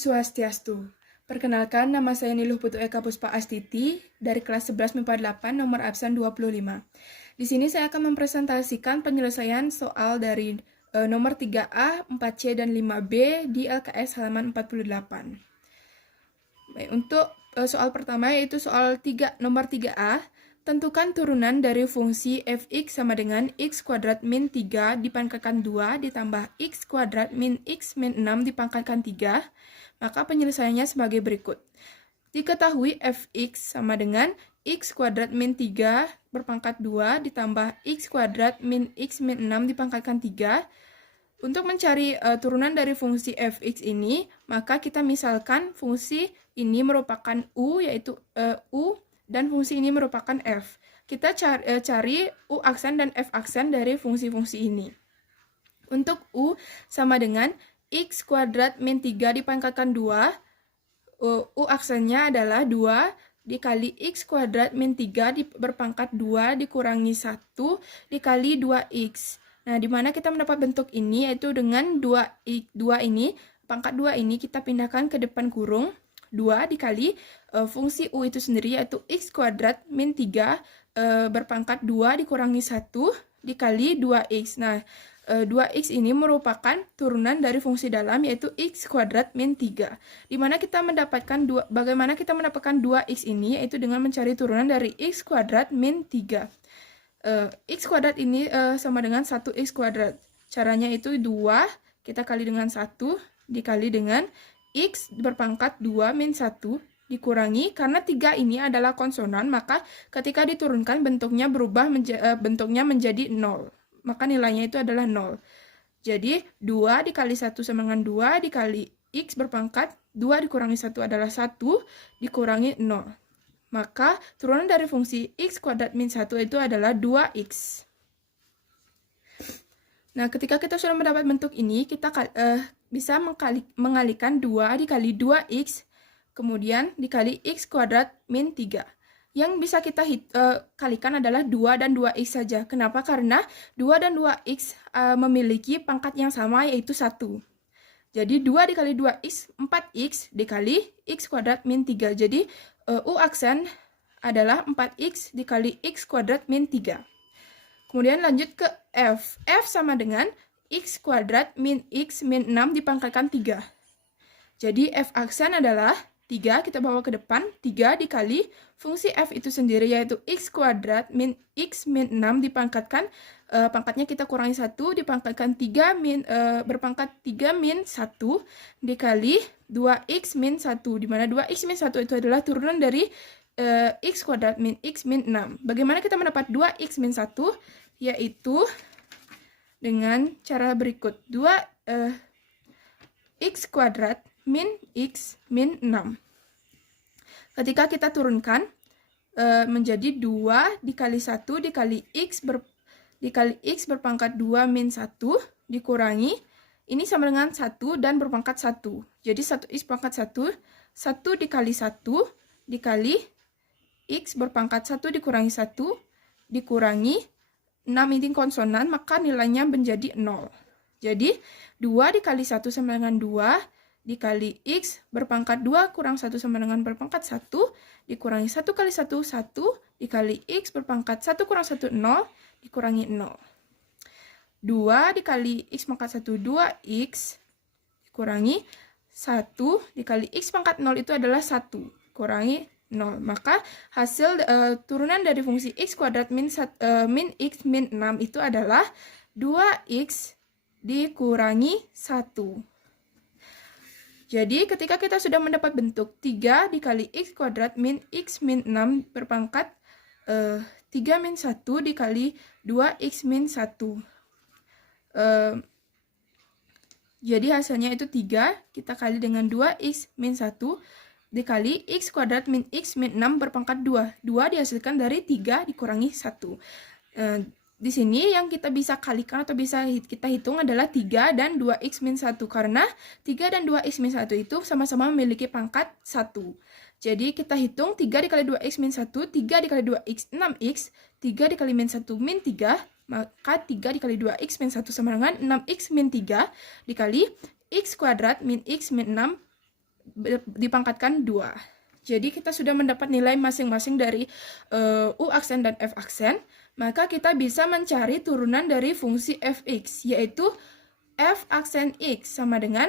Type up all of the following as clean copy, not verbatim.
Swastiastu. Perkenalkan, nama saya Niluh Putu Eka Puspa Astiti dari kelas 11 MIPA 8 nomor absen 25. Di sini saya akan mempresentasikan penyelesaian soal dari nomor 3A, 4C, dan 5B di LKS halaman 48. Baik, untuk soal pertama yaitu soal nomor 3A. Tentukan turunan dari fungsi fx sama dengan x kuadrat min 3 dipangkatkan 2 ditambah x kuadrat min x min 6 dipangkatkan 3. Maka penyelesaiannya sebagai berikut. Diketahui fx sama dengan x kuadrat min 3 berpangkat 2 ditambah x kuadrat min x min 6 dipangkatkan 3. Untuk mencari turunan dari fungsi fx ini, maka kita misalkan fungsi ini merupakan u, yaitu u, dan fungsi ini merupakan f. Kita cari u aksen dan f aksen dari fungsi-fungsi ini. Untuk u sama dengan x kuadrat min 3 dipangkatkan 2, u aksennya adalah 2 dikali x kuadrat min 3 berpangkat 2 dikurangi 1 dikali 2x. Nah, di mana kita mendapat bentuk ini, yaitu dengan 2 ini, pangkat 2 ini kita pindahkan ke depan kurung, 2 dikali fungsi u itu sendiri, yaitu x kuadrat min 3 berpangkat 2 dikurangi 1 dikali 2x. Nah, 2x ini merupakan turunan dari fungsi dalam, yaitu x kuadrat min 3. Dimana kita mendapatkan bagaimana kita mendapatkan 2x ini, yaitu dengan mencari turunan dari x kuadrat min 3. X kuadrat ini sama dengan 1x kuadrat. Caranya itu 2 kita kali dengan 1 dikali dengan x berpangkat 2 min 1 dikurangi, karena 3 ini adalah konsonan, maka ketika diturunkan bentuknya berubah bentuknya menjadi 0. Maka nilainya itu adalah 0. Jadi 2 dikali 1 sama dengan 2 dikali x berpangkat 2 dikurangi 1 adalah 1 dikurangi 0. Maka turunan dari fungsi x kuadrat min 1 itu adalah 2x. Nah, ketika kita sudah mendapat bentuk ini, kita bisa mengalihkan 2 dikali 2x, kemudian dikali x kuadrat min 3. Yang bisa kita kalikan adalah 2 dan 2x saja. Kenapa? Karena 2 dan 2x memiliki pangkat yang sama, yaitu 1. Jadi 2 dikali 2x, 4x dikali x kuadrat min 3. Jadi u aksen adalah 4x dikali x kuadrat min 3. Kemudian lanjut ke f. F sama dengan x kuadrat min x min 6 dipangkatkan 3. Jadi f aksen adalah 3, kita bawa ke depan, 3 dikali fungsi f itu sendiri, yaitu x kuadrat min x min 6 dipangkatkan, pangkatnya kita kurangi 1, dipangkatkan 3 berpangkat 3 min 1 dikali 2x min 1, di mana 2x min 1 itu adalah turunan dari x kuadrat min x min 6. Bagaimana kita mendapat 2x min 1? Yaitu dengan cara berikut. 2x kuadrat min x min 6. Ketika kita turunkan menjadi 2 dikali 1 dikali x berpangkat 2 min 1 dikurangi, ini sama dengan 1 dan berpangkat 1. Jadi 1x berpangkat 1, 1 dikali 1 dikali x berpangkat 1 dikurangi 1 dikurangi 6 ini konsonan, maka nilainya menjadi 0. Jadi 2 dikali 1 sama dengan 2 dikali x berpangkat 2 kurang 1 sama dengan berpangkat 1 dikurangi 1 kali 1, 1 dikali x berpangkat 1 kurang 1, 0 dikurangi 0. 2 dikali x pangkat 1, 2x dikurangi 1 dikali x pangkat 0 itu adalah 1 kurangi 0. Maka hasil turunan dari fungsi x kuadrat min x min 6 itu adalah 2x dikurangi 1. Jadi ketika kita sudah mendapat bentuk 3 dikali x kuadrat min x min 6 berpangkat 3 min 1 dikali 2x min 1. Jadi hasilnya itu 3, kita kali dengan 2x min 1 dikali x kuadrat min x min 6 berpangkat 2. 2 dihasilkan dari 3 dikurangi 1. Di sini yang kita bisa kalikan atau bisa kita hitung adalah 3 dan 2x min 1. Karena 3 dan 2x min 1 itu sama-sama memiliki pangkat 1. Jadi kita hitung 3 dikali 2x min 1, 3 dikali 2x 6x, 3 dikali min 1 min 3, maka 3 dikali 2x min 1 sama dengan 6x min 3 dikali x kuadrat min x min 6 dipangkatkan 2. Jadi kita sudah mendapat nilai masing-masing dari U aksen dan F aksen. Maka kita bisa mencari turunan dari fungsi fx, yaitu F aksen x sama dengan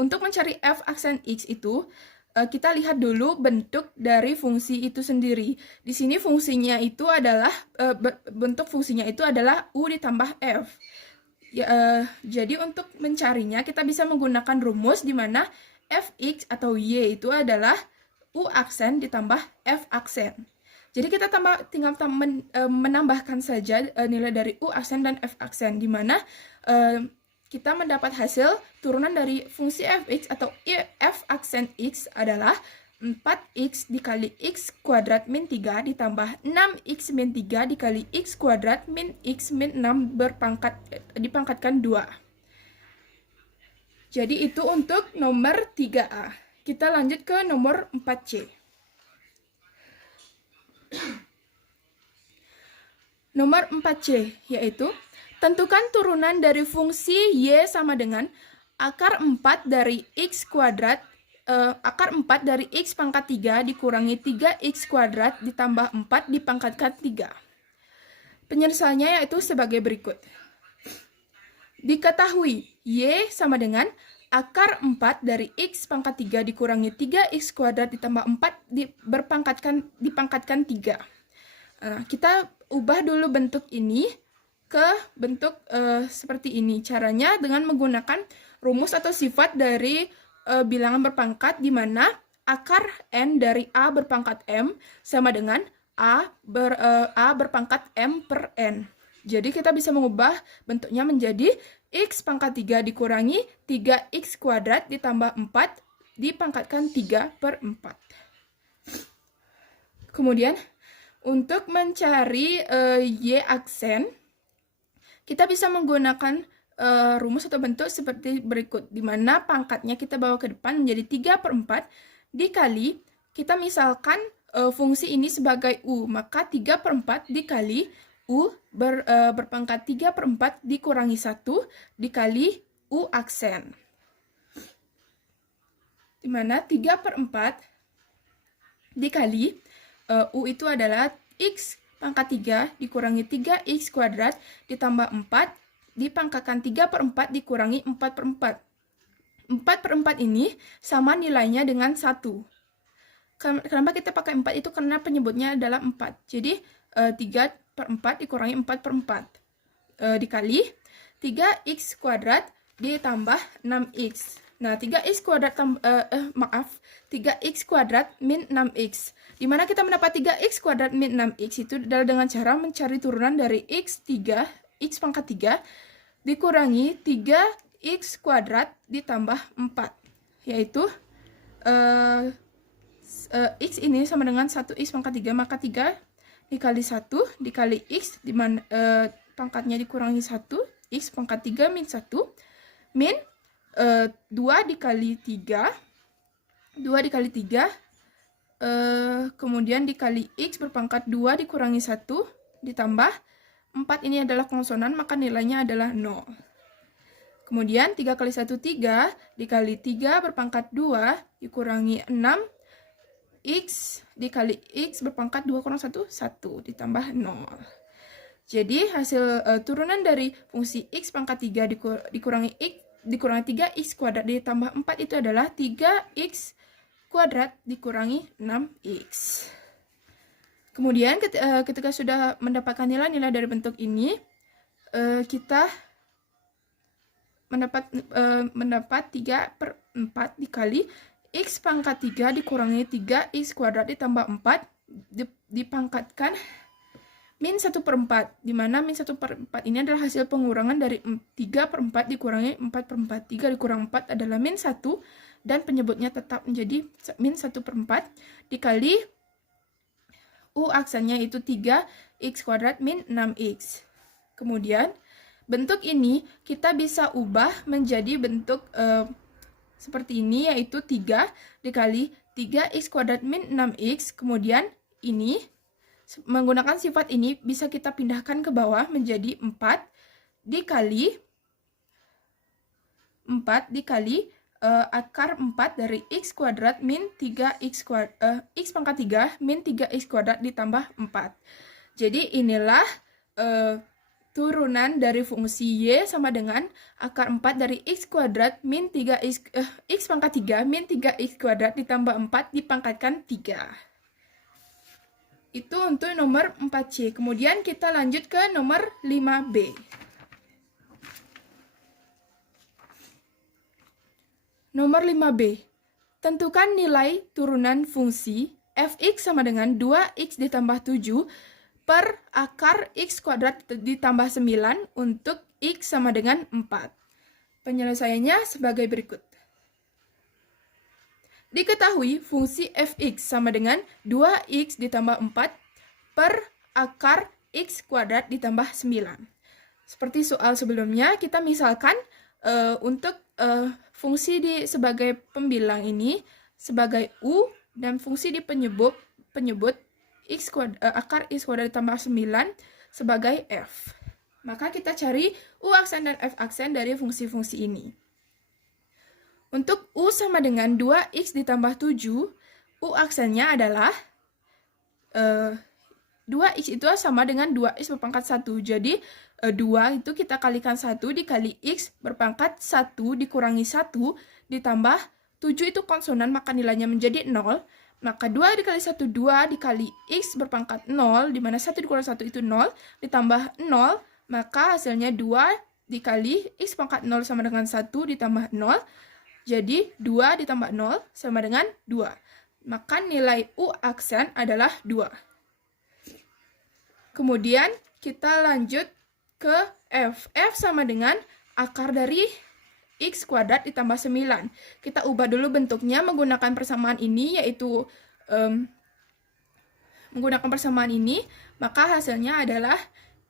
untuk mencari F aksen x itu, kita lihat dulu bentuk dari fungsi itu sendiri. Di sini fungsinya itu adalah, bentuk fungsinya itu adalah U ditambah F. Jadi untuk mencarinya kita bisa menggunakan rumus di mana fx atau y itu adalah U aksen ditambah F aksen. Jadi kita tinggal menambahkan saja nilai dari U aksen dan F aksen, di mana kita mendapat hasil turunan dari fungsi fx atau F aksen x adalah 4x dikali x kuadrat min 3 ditambah 6x min 3 dikali x kuadrat min x min 6 dipangkatkan 2. Jadi itu untuk nomor 3A. Kita lanjut ke nomor 4C. Nomor 4C yaitu tentukan turunan dari fungsi y sama dengan akar 4 dari x kuadrat akar 4 dari x pangkat 3 dikurangi 3x kuadrat ditambah 4 dipangkatkan 3. Penyelesaiannya yaitu sebagai berikut. Diketahui y sama dengan akar 4 dari x pangkat 3 dikurangi 3x kuadrat ditambah 4 dipangkatkan 3. Kita ubah dulu bentuk ini ke bentuk seperti ini. Caranya dengan menggunakan rumus atau sifat dari bilangan berpangkat, di mana akar n dari a berpangkat m sama dengan a berpangkat m per n. Jadi kita bisa mengubah bentuknya menjadi x pangkat 3 dikurangi 3x kuadrat ditambah 4 dipangkatkan 3 per 4. Kemudian untuk mencari y aksen, kita bisa menggunakan rumus atau bentuk seperti berikut, di mana pangkatnya kita bawa ke depan menjadi 3 per 4 dikali, kita misalkan fungsi ini sebagai U, maka 3 per 4 dikali U berpangkat 3 per 4 dikurangi 1 dikali U aksen. Di mana 3 per 4 dikali U itu adalah X pangkat 3 dikurangi 3X kuadrat ditambah 4 dipangkatkan 3 per 4 dikurangi 4 per 4. 4 per 4 ini sama nilainya dengan 1. Kenapa kita pakai 4 itu? Karena penyebutnya adalah 4. Jadi 3 per 4 dikurangi 4 per 4 dikali 3x kuadrat ditambah 6x. Nah, 3x kuadrat 3x kuadrat min 6x. Di mana kita mendapat 3x kuadrat min 6x itu adalah dengan cara mencari turunan dari x pangkat 3 dikurangi 3x kuadrat ditambah 4, yaitu x ini sama dengan 1x pangkat 3, maka 3 dikali 1 dikali x, di mana pangkatnya dikurangi 1, x pangkat 3 min 1 min 2 dikali 3 kemudian dikali x berpangkat 2 dikurangi 1 ditambah 4 ini adalah konsonan, maka nilainya adalah 0. Kemudian 3 kali 1 3 dikali 3 berpangkat 2 dikurangi 6 x dikali x berpangkat 2 kurang 1 1 ditambah 0. Jadi hasil turunan dari fungsi x pangkat 3 dikurangi 3x kuadrat ditambah 4 itu adalah 3x kuadrat dikurangi 6x. Kemudian ketika sudah mendapatkan nilai-nilai dari bentuk ini, kita mendapat 3 per 4 dikali x pangkat 3 dikurangi 3x kuadrat ditambah 4 dipangkatkan min 1 per 4, di mana min 1 per 4 ini adalah hasil pengurangan dari 3 per 4 dikurangi 4 per 4. 3 dikurang 4 adalah min 1, dan penyebutnya tetap menjadi min 1 per 4 dikali U aksennya itu 3x kuadrat min 6x. Kemudian bentuk ini kita bisa ubah menjadi bentuk seperti ini, yaitu 3 dikali 3x kuadrat min 6x. Kemudian ini menggunakan sifat ini bisa kita pindahkan ke bawah menjadi 4 dikali 4 dikali akar 4 dari x kuadrat min 3x kuadrat, x pangkat 3 min 3x kuadrat ditambah 4. Jadi inilah turunan dari fungsi y sama dengan akar 4 dari x kuadrat min 3x, x pangkat 3 min 3x kuadrat ditambah 4 dipangkatkan 3. Itu untuk nomor 4C. Kemudian kita lanjut ke nomor 5B. Nomor 5B. Tentukan nilai turunan fungsi fx sama dengan 2x ditambah 7 per akar x kuadrat ditambah 9 untuk x sama dengan 4. Penyelesaiannya sebagai berikut. Diketahui fungsi fx sama dengan 2x ditambah 4 per akar x kuadrat ditambah 9. Seperti soal sebelumnya, kita misalkan untuk fungsi sebagai pembilang ini sebagai u dan fungsi di penyebut x kuadrat, akar x kuadrat ditambah 9 sebagai f. Maka kita cari u aksen dan f aksen dari fungsi-fungsi ini. Untuk u sama dengan 2x ditambah 7, u aksennya adalah 2x itu sama dengan 2x berpangkat 1. Jadi 2 itu kita kalikan 1 dikali x berpangkat 1 dikurangi 1 ditambah 7 itu konsonan maka nilainya menjadi 0. Maka 2 dikali 1 2 dikali x berpangkat 0 di mana 1 dikurangi 1 itu 0 ditambah 0 maka hasilnya 2 dikali x pangkat 0 sama dengan 1 ditambah 0. Jadi 2 ditambah 0 sama dengan 2. Maka nilai u aksen adalah 2. Kemudian kita lanjut ke f. F sama dengan akar dari x kuadrat ditambah 9. Kita ubah dulu bentuknya menggunakan persamaan ini, yaitu menggunakan persamaan ini, maka hasilnya adalah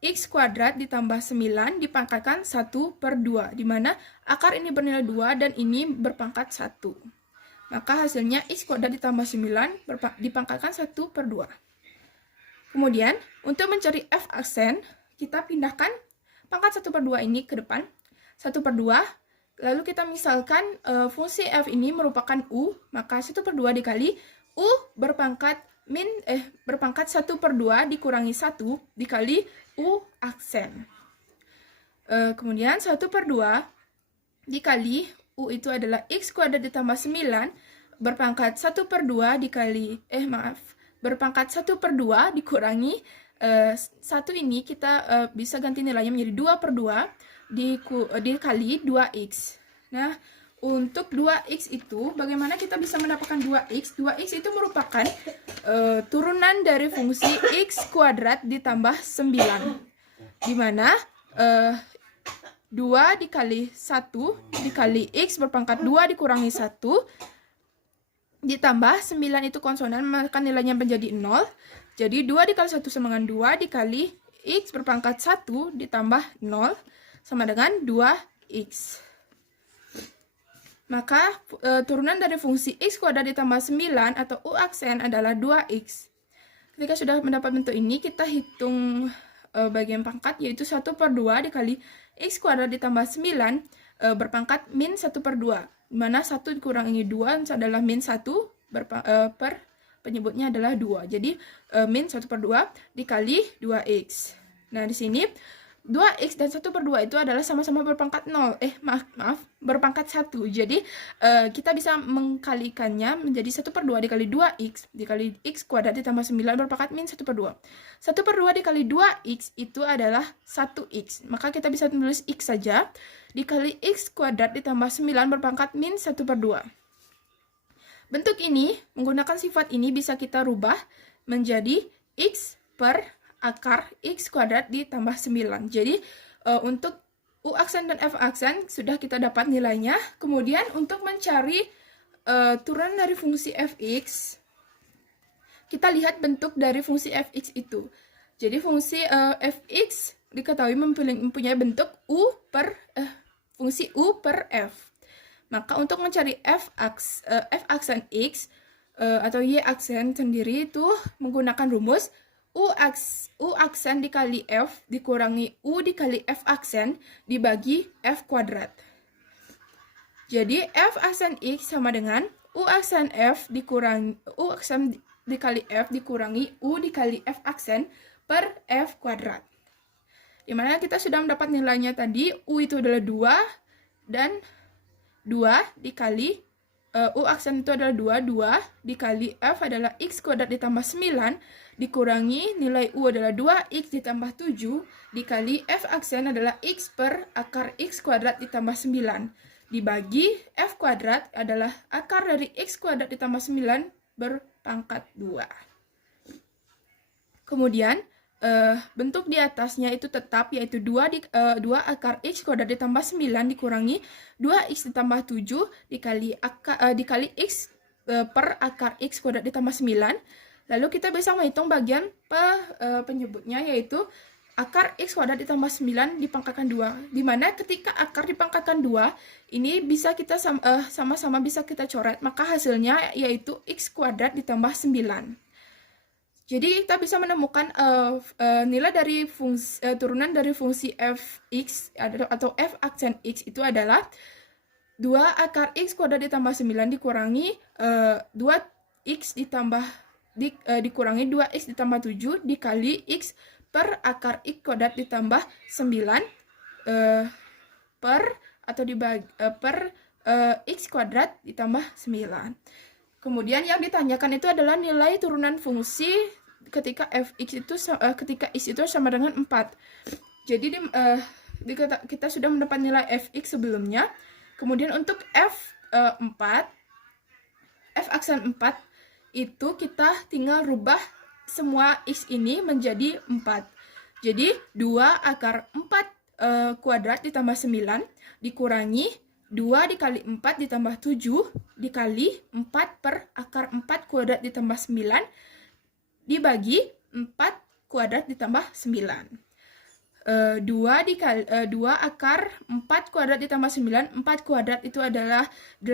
x kuadrat ditambah 9 dipangkatkan 1 per 2, di mana akar ini bernilai 2 dan ini berpangkat 1. Maka hasilnya x kuadrat ditambah 9 dipangkatkan 1 per 2. Kemudian, untuk mencari f aksen, kita pindahkan pangkat 1 per 2 ini ke depan. 1 per 2, lalu kita misalkan fungsi f ini merupakan u, maka 1 per 2 dikali u berpangkat berpangkat 1 per 2 dikurangi 1 dikali u aksen. Kemudian 1 per 2 dikali u itu adalah x kuadrat ditambah 9 berpangkat 1 per 2 dikali, berpangkat 1 per 2 dikurangi 1 ini kita bisa ganti nilainya menjadi 2 per 2 dikali 2x. Nah, untuk 2x itu, bagaimana kita bisa mendapatkan 2x? 2x itu merupakan turunan dari fungsi x kuadrat ditambah 9. Di mana 2 dikali 1 dikali x berpangkat 2 dikurangi 1 ditambah 9 itu konsonan, maka nilainya menjadi 0. Jadi 2 dikali 1 sama dengan 2 dikali x berpangkat 1 ditambah 0 sama dengan 2x. Maka turunan dari fungsi x kuadrat ditambah 9 atau u aksen adalah 2x. Ketika sudah mendapat bentuk ini, kita hitung bagian pangkat, yaitu 1 per 2 dikali x kuadrat ditambah 9 berpangkat min 1 per 2. Di mana 1 dikurangi 2 adalah min 1 per penyebutnya adalah 2. Jadi min 1 per 2 dikali 2x. Nah, di sini 2x dan 1 per 2 itu adalah sama-sama berpangkat 0. Berpangkat 1. Jadi kita bisa mengkalikannya menjadi 1 per 2 dikali 2x dikali x kuadrat ditambah 9 berpangkat min 1 per 2. 1 per 2 dikali 2x itu adalah 1x. Maka kita bisa menulis x saja dikali x kuadrat ditambah 9 berpangkat min 1 per 2. Bentuk ini, menggunakan sifat ini bisa kita rubah menjadi x per akar x kuadrat ditambah 9. Jadi untuk u aksen dan f aksen sudah kita dapat nilainya. Kemudian untuk mencari turunan dari fungsi fx, kita lihat bentuk dari fungsi fx itu. Jadi fungsi fx diketahui mempunyai bentuk fungsi u per f. Maka untuk mencari f aksen x atau y aksen sendiri itu menggunakan rumus u aksen dikali f dikurangi u dikali f aksen dibagi f kuadrat. Jadi F aksen X sama dengan U aksen F dikurangi U aksen dikali F dikurangi U dikali F aksen per F kuadrat. Dimana kita sudah mendapat nilainya tadi, U itu adalah 2, dan 2 dikali U aksen itu adalah 2 dikali F adalah X kuadrat ditambah 9, dikurangi nilai U adalah 2X ditambah 7, dikali F aksen adalah X per akar X kuadrat ditambah 9, dibagi F kuadrat adalah akar dari X kuadrat ditambah 9 berpangkat 2. Kemudian, bentuk di atasnya itu tetap, yaitu 2 akar X kuadrat ditambah 9 dikurangi 2X ditambah 7 dikali X per akar X kuadrat ditambah 9. Lalu kita bisa menghitung bagian penyebutnya, yaitu akar X kuadrat ditambah 9 dipangkatkan 2. Dimana ketika akar dipangkatkan 2, ini bisa kita sama-sama bisa kita coret, maka hasilnya yaitu X kuadrat ditambah 9. Jadi kita bisa menemukan nilai dari turunan dari fungsi fx atau f aksen x itu adalah 2 akar x kuadrat ditambah 9 dikurangi 2x dikurangi 2x ditambah 7 dikali x per akar x kuadrat ditambah 9 per x kuadrat ditambah 9. Kemudian yang ditanyakan itu adalah nilai turunan fungsi ketika ketika x itu sama dengan 4. Jadi kita sudah mendapat nilai fx sebelumnya. Kemudian untuk f aksen 4 itu kita tinggal rubah semua x ini menjadi 4. Jadi 2 akar 4 kuadrat ditambah 9 dikurangi 2 dikali 4 ditambah 7 dikali 4 per akar 4 kuadrat ditambah 9 dibagi 4 kuadrat ditambah 9. 2 akar 4 kuadrat ditambah 9, 4 kuadrat itu adalah 4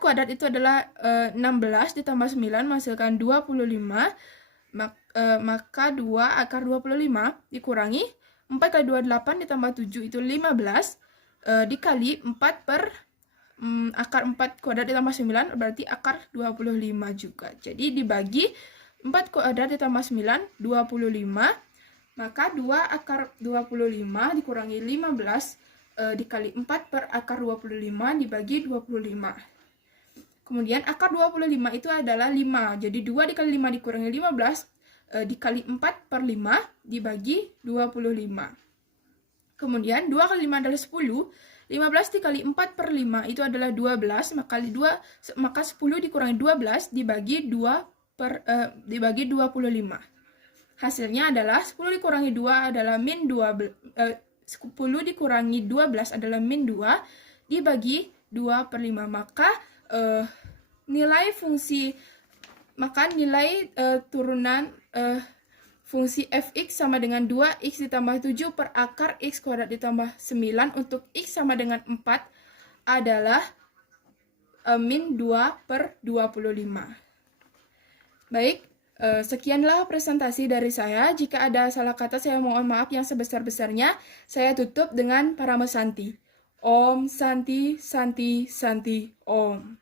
kuadrat itu adalah 16 ditambah 9 menghasilkan 25, maka 2 akar 25 dikurangi 4 kali 2 8 ditambah 7 itu 15 dikali 4 per akar 4 kuadrat ditambah 9 berarti akar 25 juga. Jadi dibagi 4 kuadrat ditambah 9 25, maka 2 akar 25 dikurangi 15 dikali 4 per akar 25 dibagi 25. Kemudian akar 25 itu adalah 5. Jadi 2 dikali 5 dikurangi 15 dikali 4 per 5 dibagi 25. Kemudian 2 kali 5 adalah 10. 15 dikali 4 per 5 itu adalah 12, maka 10 dikurangi 12 dibagi 25. Hasilnya adalah 10 dikurangi 2 adalah min 12, 10 dikurangi 12 adalah min 2 dibagi 2 per 5. Maka nilai turunan fungsi fx sama dengan 2x ditambah 7 per akar x kuadrat ditambah 9 untuk x sama dengan 4 adalah min 2 per 25. Baik, sekianlah presentasi dari saya. Jika ada salah kata, saya mohon maaf yang sebesar-besarnya. Saya tutup dengan Parama Santi. Om Santi Santi Santi Om.